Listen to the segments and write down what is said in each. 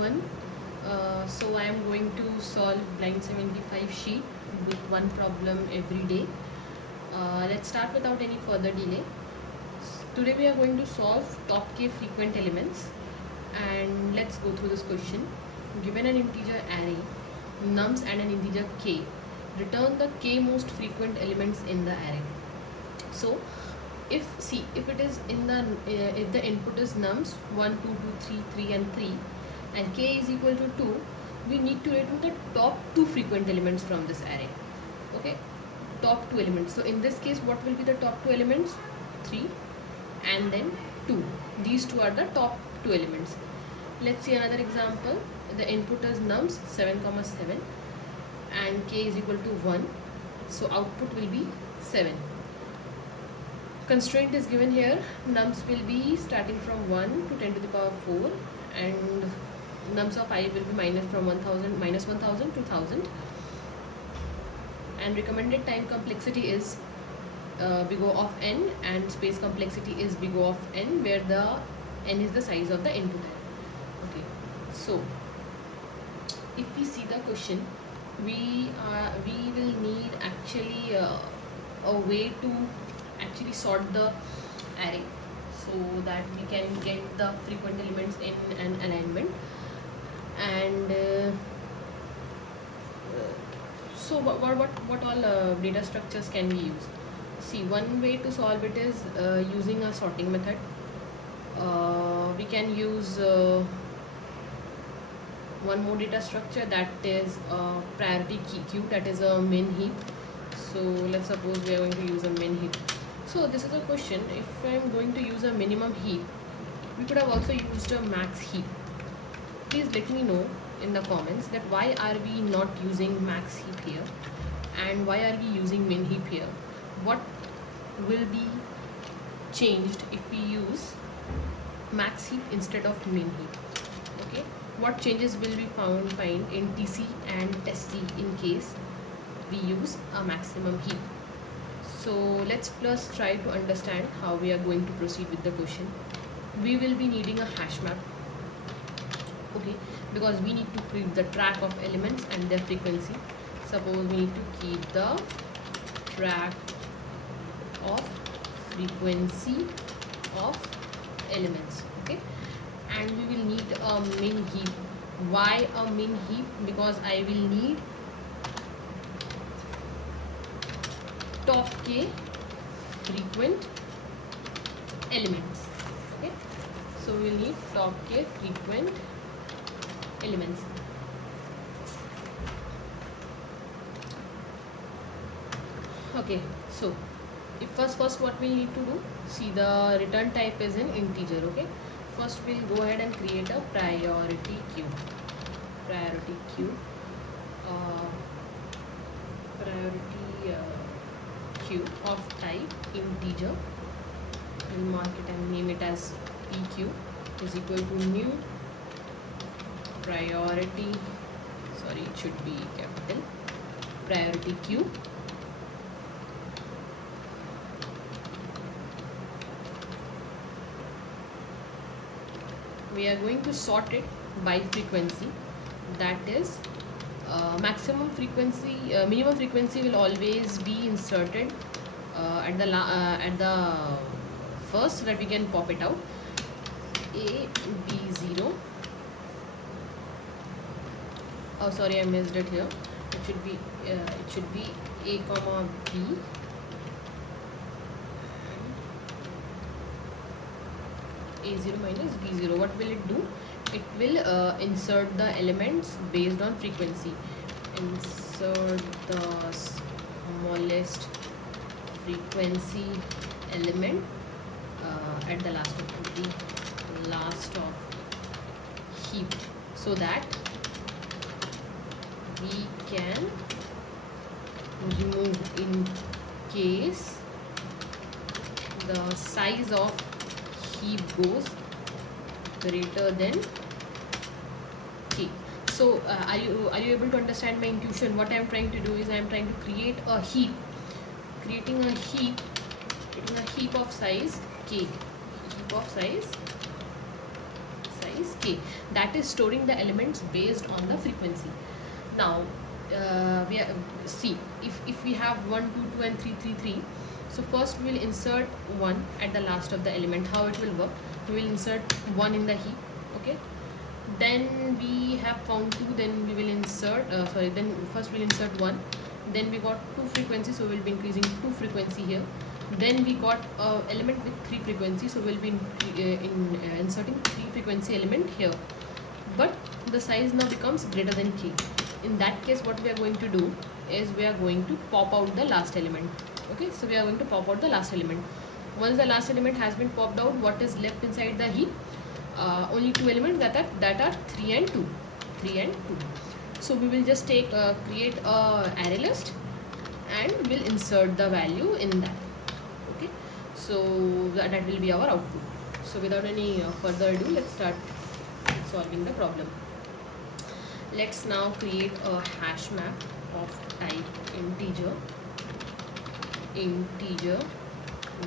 everyone. So I am going to solve line 75 sheet with one problem every day. Let's start without any further delay. Today we are going to solve top k frequent elements, and let's go through this question. Given an integer array nums and an integer k, return the k most frequent elements in the array. So if it is in the if the input is nums 1 2 2 3 3 and 3 and k is equal to 2, we need to return the top two frequent elements from this array. Okay, top two elements. So in this case, what will be the top two elements? 3 and then 2. These two are the top two elements. Let's see another example. The input is nums 7 comma 7 and k is equal to 1, so output will be 7. Constraint is given here. Nums will be starting from 1 to 10 to the power 4, and nums of I will be minus from 1000 minus 1000 to 1000, and recommended time complexity is big O of n, and space complexity is big O of n, where the n is the size of the input. Okay, so if we see the question, we will need actually a way to actually sort the array so that we can get the frequent elements in an alignment. And so what all data structures can we use? See, one way to solve it is using a sorting method. We can use one more data structure, that is priority queue, that is a min heap. So let's suppose we are going to use a min heap. So this is a question. If I am going to use a minimum heap, we could have also used a max heap. Please let me know in the comments that why are we not using max heap here, and why are we using min heap here? What will be changed if we use max heap instead of min heap? Okay, what changes will we find in TC and SC in case we use a maximum heap? So let's first try to understand how we are going to proceed with the question. We will be needing a hash map, okay, because we need to keep the track of elements and their frequency. Suppose we need to keep the track of frequency of elements, okay, and we will need a min heap. Why a min heap? Because I will need top k frequent elements. Okay, so we will need top k frequent elements. Okay, so if first what we need to do, see, the return type is an integer. Okay, first we'll go ahead and create a priority queue queue of type integer. We'll mark it and name it as pq is equal to new priority, sorry, it should be capital, priority queue. We are going to sort it by frequency, that is maximum frequency, minimum frequency will always be inserted at the first, so that we can pop it out. A, B, 0. Oh, sorry, I missed it here. It should be A comma B. A0 minus B0. What will it do? It will insert the elements based on frequency. Insert the smallest frequency element at the last of heap, so that we can remove in case the size of heap goes greater than k. So are you able to understand my intuition? What I am trying to do is I am trying to create a heap, creating a heap of size k, heap of size k, that is storing the elements based on the frequency. Now see, if we have 1 2 2 and 3 3 3, so first we will insert 1 at the last of the element. How it will work, we will insert 1 in the heap, okay. Then we have found 2, then we will insert then first we'll insert 1, then we got 2 frequencies, so we'll be increasing 2 frequency here. Then we got element with 3 frequencies, so we'll be inserting 3 frequency element here. But the size now becomes greater than k. In that case, what we are going to do is we are going to pop out the last element. Okay, so we are going to pop out the last element. Once the last element has been popped out, what is left inside the heap? Only 2 elements that are 3 and 2. 3 and 2. So we will just create a array list and we'll insert the value in that. Okay, so that will be our output. So without any further ado, let's start solving the problem. Let's now create a hash map of type integer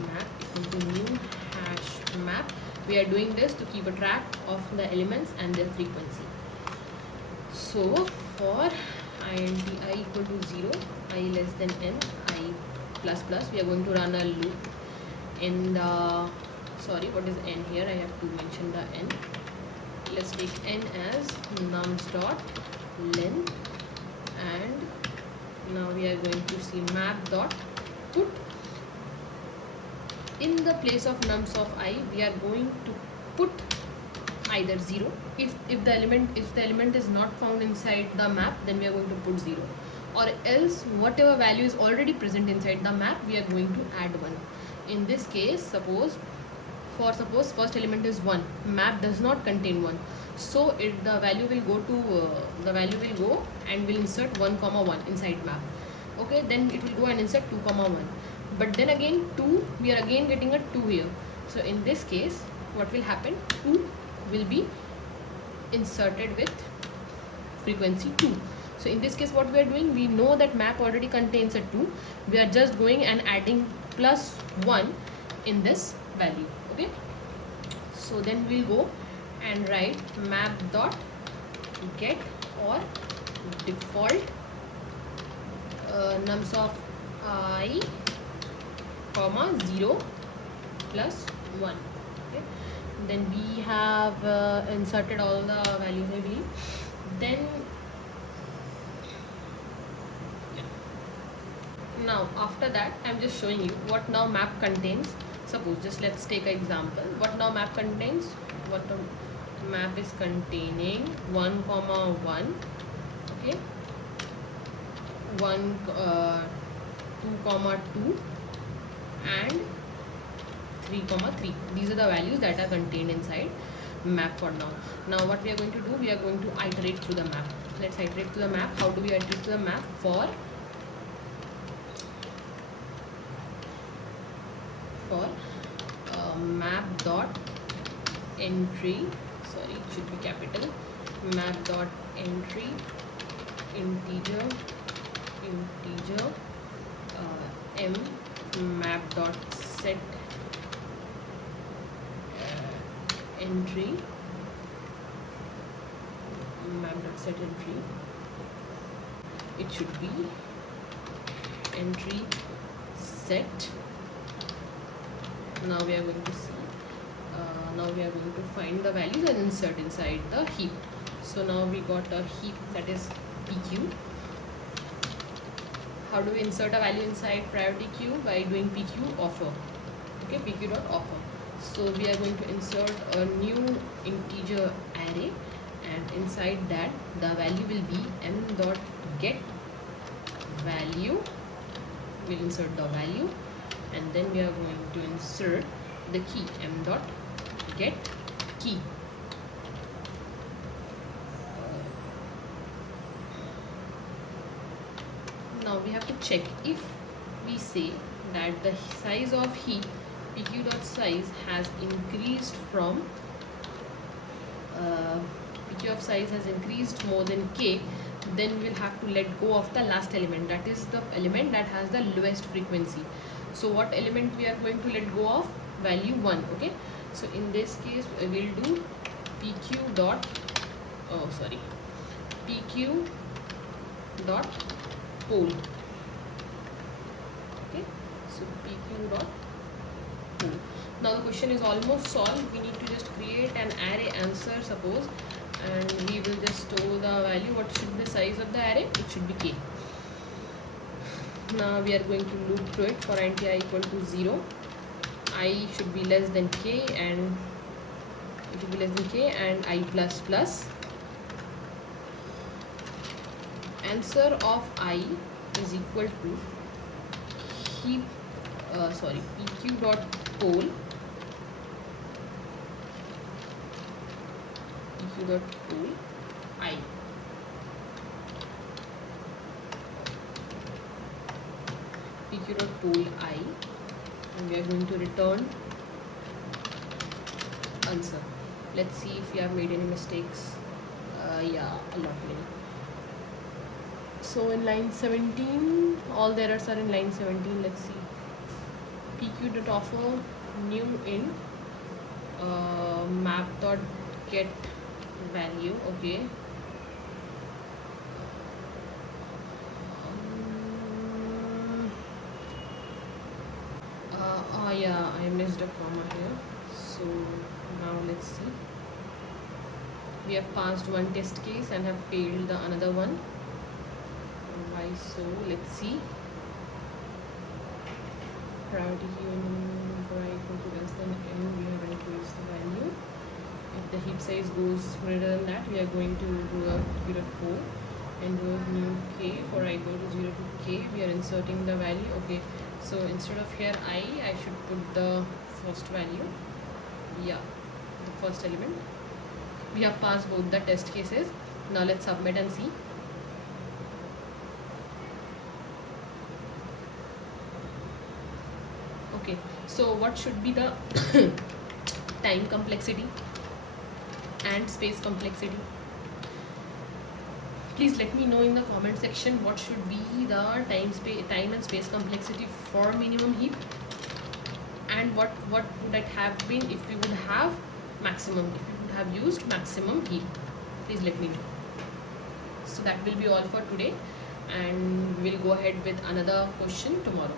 map equal to new hash map. We are doing this to keep a track of the elements and their frequency. So for int I equal to 0, I less than n, I plus plus, we are going to run a loop in the, sorry, what is n here? I have to mention the n. Let's take n as nums dot length, and now we are going to see map dot put. In the place of nums of I, we are going to put either 0. If the element is not found inside the map, then we are going to put 0, or else whatever value is already present inside the map, we are going to add 1. In this case, suppose first element is 1, map does not contain 1, so the value will go and will insert 1 comma 1 inside map. Okay, then it will go and insert 2 comma 1, but then again 2, we are again getting a 2 here. So in this case, what will happen, 2 will be inserted with frequency 2. So in this case, what we are doing, we know that map already contains a 2, we are just going and adding plus 1 in this value. Okay, so then we'll go and write map dot get or default nums of I comma 0 plus 1. Okay, then we have inserted all the values, I believe. Then now after that, I'm just showing you what now map contains. Suppose, just let's take an example. What now map contains? What the map is containing 1 comma 1. Okay, 1 2 comma 2 and 3 comma 3. These are the values that are contained inside map for now. Now what we are going to do, we are going to iterate through the map. Let's iterate through the map. How do we iterate through the map? For map dot entry, sorry, it should be capital, map dot entry integer m map dot set entry map dot set entry, it should be entry set. Now we are going to see, now we are going to find the values and insert inside the heap. So now we got a heap that is PQ. How do we insert a value inside priority queue? By doing PQ offer. Okay, PQ dot offer. So we are going to insert a new integer array, and inside that the value will be m dot get value. We'll insert the value, and then we are going to insert the key, m dot get key. Now we have to check if we say that the size of heap pq dot size has increased from pq of size has increased more than k, then we'll have to let go of the last element, that is the element that has the lowest frequency. So what element we are going to let go of? Value 1. Okay, so in this case we'll do pq dot pq dot poll. Okay, so pq dot poll. Now the question is almost solved. We need to just create an array answer, suppose, and we will just store the value. What should be the size of the array? It should be k. Now we are going to loop through it. For int I equal to 0, I should be less than k, and it should be less than k and I plus plus. Answer of I is equal to heap pq dot poll, pq dot poll I. pq dot poll I, and we are going to return answer. Let's see if we have made any mistakes. Yeah, a lot many. So in line 17, all the errors are in line 17. Let's see. pq dot offer new in map dot get value. Okay. Yeah, I missed a comma here. So now let's see. We have passed one test case and have failed the another one. Why so? Let's see. Priority for I equal to less than n, we have increased the value. If the heap size goes greater than that, we are going to do a pq dot poll and do a new k. For I go to 0 to k, we are inserting the value. Okay, so instead of here I should put the first value. Yeah, the first element. We have passed both the test cases. Now let's submit and see. Okay, so what should be the time complexity and space complexity? Please let me know in the comment section what should be the time and space complexity for minimum heap, and what would it have been if we would have used maximum heap. Please let me know. So that will be all for today, and we will go ahead with another question tomorrow.